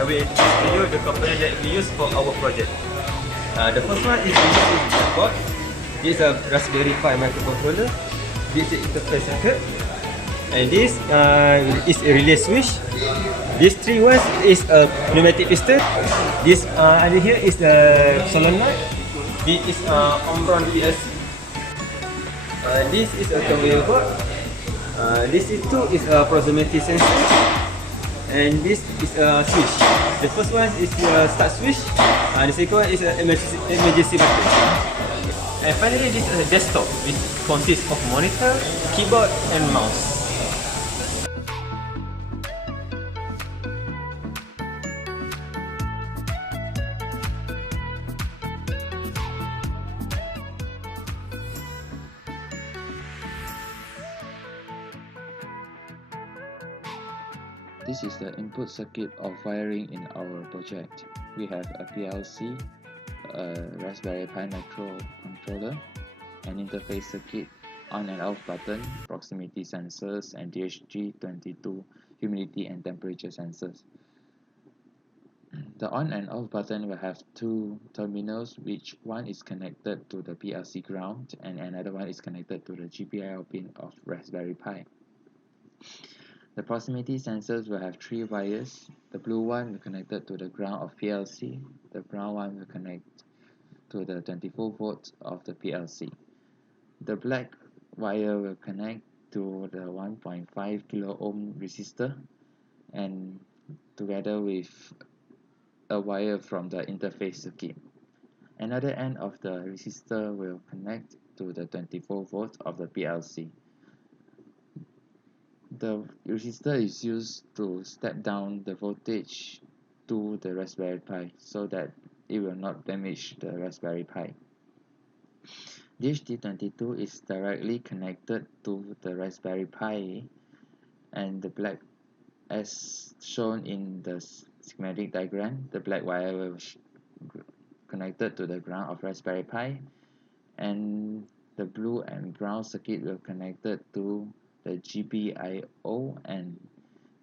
I will introduce to you the component that we use for our project. The first one is the board. This is a Raspberry Pi microcontroller. This is interface circuit. And this is a relay switch. These three ones is a pneumatic piston. This under here is the solenoid. This is on-board PLC. This is a conveyor board. This is a proximity sensor. And this is a switch. The first one is a start switch. The second one is an emergency button. And finally, this is a desktop, which consists of monitor, keyboard, and mouse. This is the input circuit of wiring in our project. We have a PLC, a Raspberry Pi microcontroller, an interface circuit, on and off button, proximity sensors, and DHG22 humidity and temperature sensors. The on and off button will have two terminals, which one is connected to the PLC ground and another one is connected to the GPIO pin of Raspberry Pi. The proximity sensors will have three wires. The blue one will connect to the ground of PLC. The brown one will connect to the 24 volts of the PLC. The black wire will connect to the 1.5 kilo ohm resistor and together with a wire from the interface circuit. Another end of the resistor will connect to the 24 volts of the PLC. The resistor is used to step down the voltage to the Raspberry Pi so that it will not damage the Raspberry Pi. DHT22 is directly connected to the Raspberry Pi, and the black, as shown in the schematic diagram, the black wire will connected to the ground of Raspberry Pi, and the blue and brown circuit will connected to the GPIO and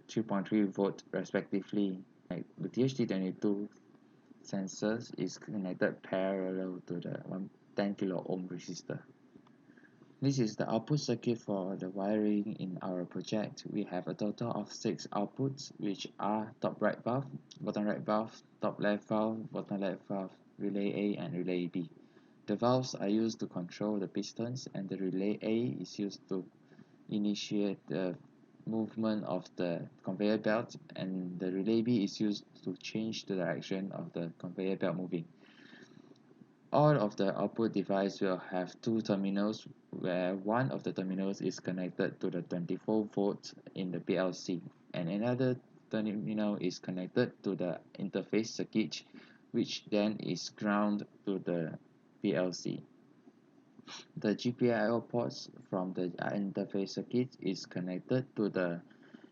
3.3 volt respectively. The DHT22 sensors is connected parallel to the 10 kilo ohm resistor. This is the output circuit for the wiring in our project. We have a total of 6 outputs, which are top right valve, bottom right valve, top left valve, bottom left valve, relay A and relay B. The valves are used to control the pistons, and the relay A is used to initiate the movement of the conveyor belt, and the relay B is used to change the direction of the conveyor belt moving. All of the output device will have 2 terminals, where one of the terminals is connected to the 24 volts in the PLC and another terminal is connected to the interface circuit, which then is ground to the PLC. The GPIO ports from the interface circuit is connected to the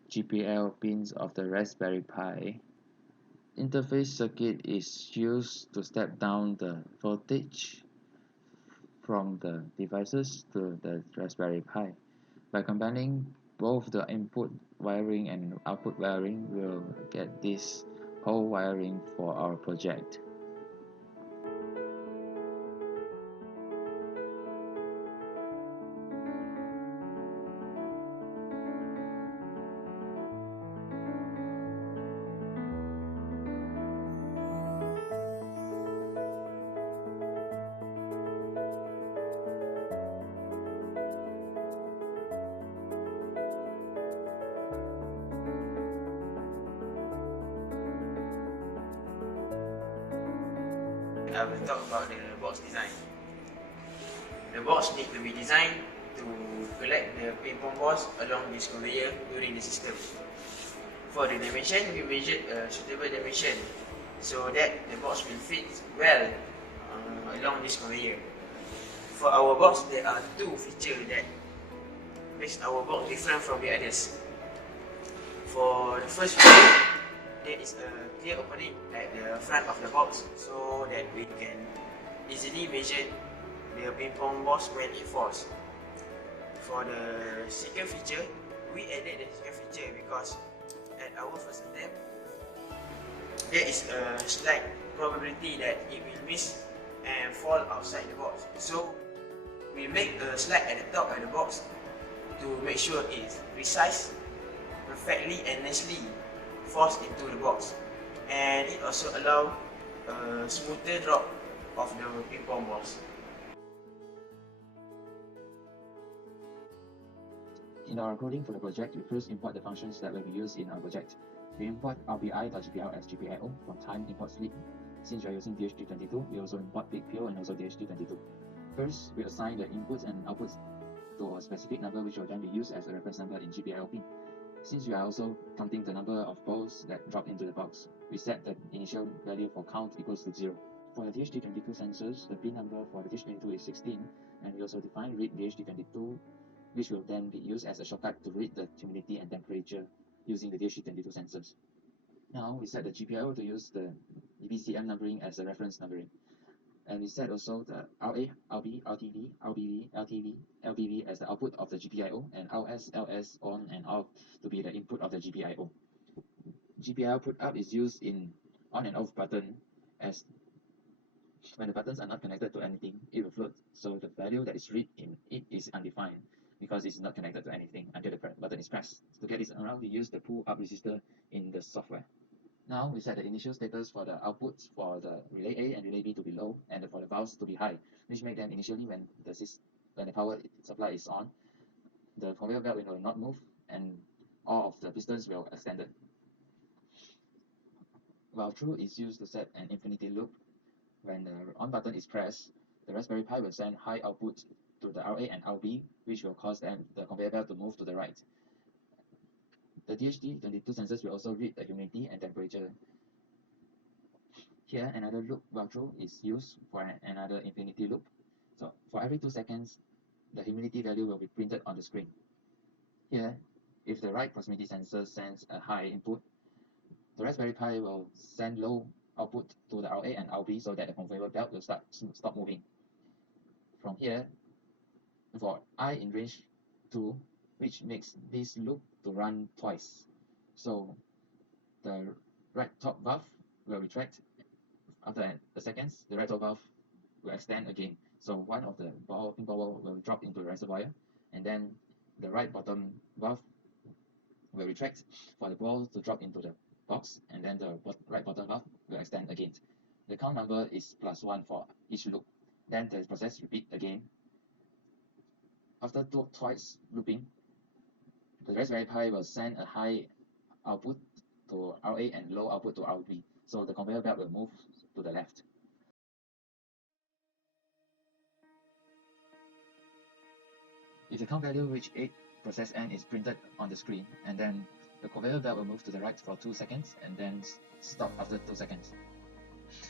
GPIO pins of the Raspberry Pi. Interface circuit is used to step down the voltage from the devices to the Raspberry Pi. By combining both the input wiring and output wiring, we'll get this whole wiring for our project. I will talk about the box design. The box needs to be designed to collect the ping pong balls along this conveyor during the system. For the dimension, we measured a suitable dimension so that the box will fit well along this conveyor. For our box, there are 2 features that makes our box different from the others. For the first feature, there is a clear opening at the front of the box so that we can easily measure the ping pong balls when it falls. For the second feature, we added the second feature because at our first attempt, there is a slight probability that it will miss and fall outside the box. So we make a slide at the top of the box to make sure it's precise, perfectly and nicely forced into the box, and it also allows a smoother drop of the ping pong balls. In our coding for the project, we first import the functions that will be used in our project. We import RBI.GPL as GPIO from time import sleep. Since we are using DHT22, we also import BigPO and also DHT22. First, we assign the inputs and outputs to a specific number which will then be used as a reference number in GPIO pin. Since we are also counting the number of balls that drop into the box, we set the initial value for count equals to 0. For the DHT22 sensors, the pin number for the DHT22 is 16, and we also define read DHT22, which will then be used as a shortcut to read the humidity and temperature using the DHT22 sensors. Now we set the GPIO to use the EBCM numbering as a reference numbering. And we set also the RA, RB, RTB, RBV, LTV, LBV as the output of the GPIO, and RS, LS on and off to be the input of the GPIO. GPIO put up is used in on and off button, as when the buttons are not connected to anything, it will float. So the value that is read in it is undefined because it's not connected to anything until the button is pressed. To get this around, we use the pull up resistor in the software. Now we set the initial status for the outputs for the relay A and relay B to be low, and for the valves to be high, which make them initially when the power supply is on, the conveyor belt will not move and all of the pistons will extend. While true is used to set an infinity loop. When the on button is pressed, the Raspberry Pi will send high output to the RA and RB, which will cause the conveyor belt to move to the right. The DHT22 sensors will also read the humidity and temperature. Here, another loop while true is used for another infinity loop. So, for every 2 seconds, the humidity value will be printed on the screen. Here, if the right proximity sensor sends a high input, the Raspberry Pi will send low output to the RA and RB so that the conveyor belt will stop moving. From here, for I in range 2, which makes this loop to run twice. So the right top valve will retract. After the seconds, the right top valve will extend again. So one of the ping ball will drop into the reservoir, and then the right bottom valve will retract for the ball to drop into the box, and then the right bottom valve will extend again. The count number is +1 for each loop. Then the process repeat again. After twice looping, the Raspberry Pi will send a high output to RA and low output to RB, so the conveyor belt will move to the left. If the count value reach 8, process N is printed on the screen, and then the conveyor belt will move to the right for 2 seconds and then stop after 2 seconds.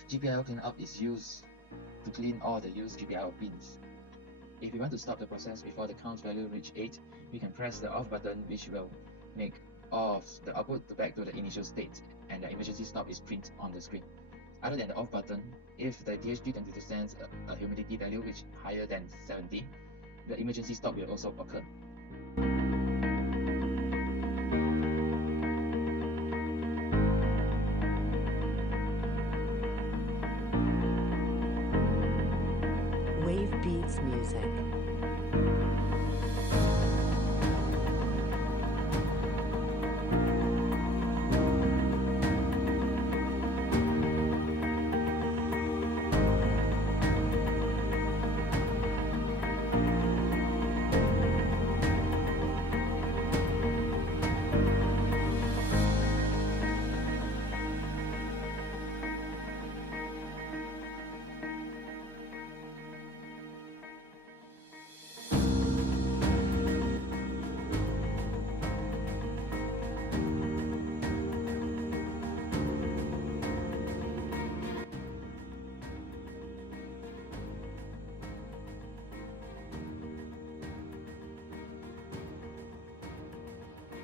GPIO cleanup is used to clean all the used GPIO pins. If we want to stop the process before the count value reach 8, we can press the off button, which will make off the output back to the initial state, and the emergency stop is printed on the screen. Other than the off button, if the DHT22 sends a humidity value which higher than 70, the emergency stop will also occur. Wave Beats Music.